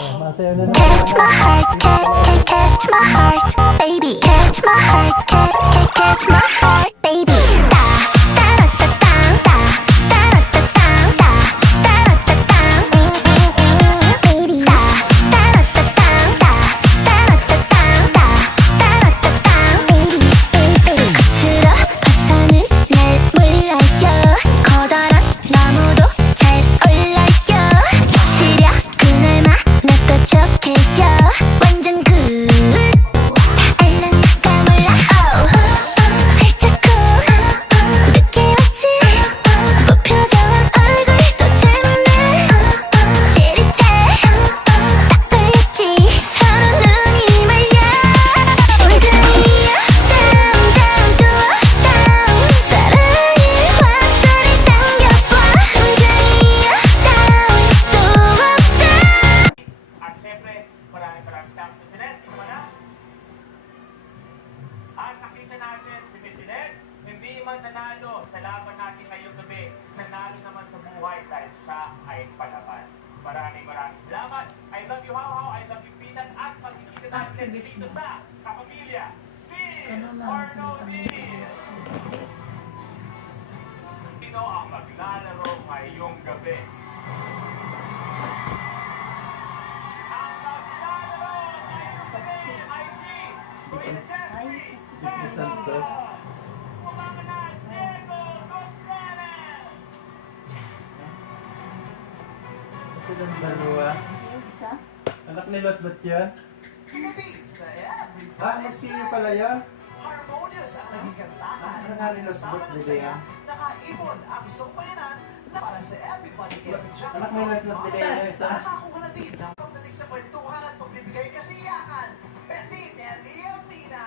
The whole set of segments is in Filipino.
Masayaw na Catch my heart, catch my heart, baby. Catch my heart, catch my heart, baby. Da da da da da da da da da da da da da. Baby. Da da da da da da da da da da da da. Baby, baby. 겉으로 봐서는 날 몰라요. 커다란 나무도 잘 올라요. 시력 그날만 나도 좋게요. 완전 굿. 다 알라니까 몰라. 살짝 쿵 늦게 왔지. 무표정한 얼굴도 재밌네. 찌릿해. 딱 걸렸지. 서로 눈이 말려. 완전히야. down down 또 down. 사랑의 화살을 당겨봐. 완전히야. down 또 up. At syempre, maraming thanks to Sinet. Ito na. At nakita natin si Miss Sinet, hindi man nanalo sa laban natin ngayong gabi, nanalo naman sa buhay dahil siya ay palaban. Maraming salamat. I love you, How How. I love you, Peanut. At magkikita natin dito sa Kapamilya. Deal or no deal? Sino ang maglalaro ngayong gabi? Ang maglalaro ngayong gabi ay si Kuya Jeffrey Santos. Kumanganan Diego Gonzalez. Ito lang dalawa. Anak ni Lotbot yan? Kagabi sa Everybody Ah, mag-senior pala yan? Harmonious ang naging kantahan Ano nga rin at kasama Lotbot ng nila saya, yan? nakaibon ang isang bayanan na para sa Everybody is a Jack. Anak ni Lotbot nila yan, isa? Nakakuha na din ng pagdating sa kwentuhan at pagbibigay kasiyahan. Petit and Yamina.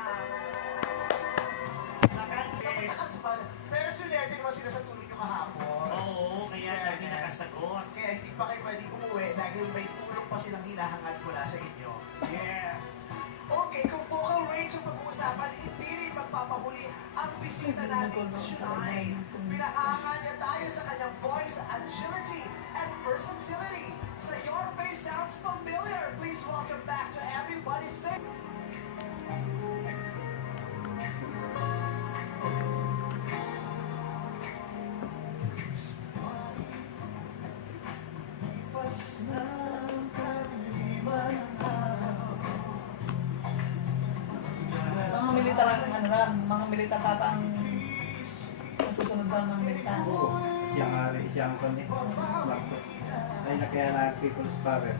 Nakasbal, pero sunod din naman sila sa tulog nyo kahapon. Oo, kaya lagi nakasagot. Kaya hindi pa kayo pwedeng umuwi dahil may tulong pa silang hinahangad mula sa inyo. Yes. Okay, kung vocal range ang pag-uusapan, hindi rin magpapahuli ang bisita natin, Shunay. Pinahanga niya tayo sa kanyang voice, agility, and versatility. Sa Your Face Sounds Familiar, please welcome back to Everybody Sing. Mga militar ang ano na, mga militar tata ang susunod ba ng mga militar? Oo. Siyang ari, siyang kundi. Marcos. Ay, na kaya na People's Power.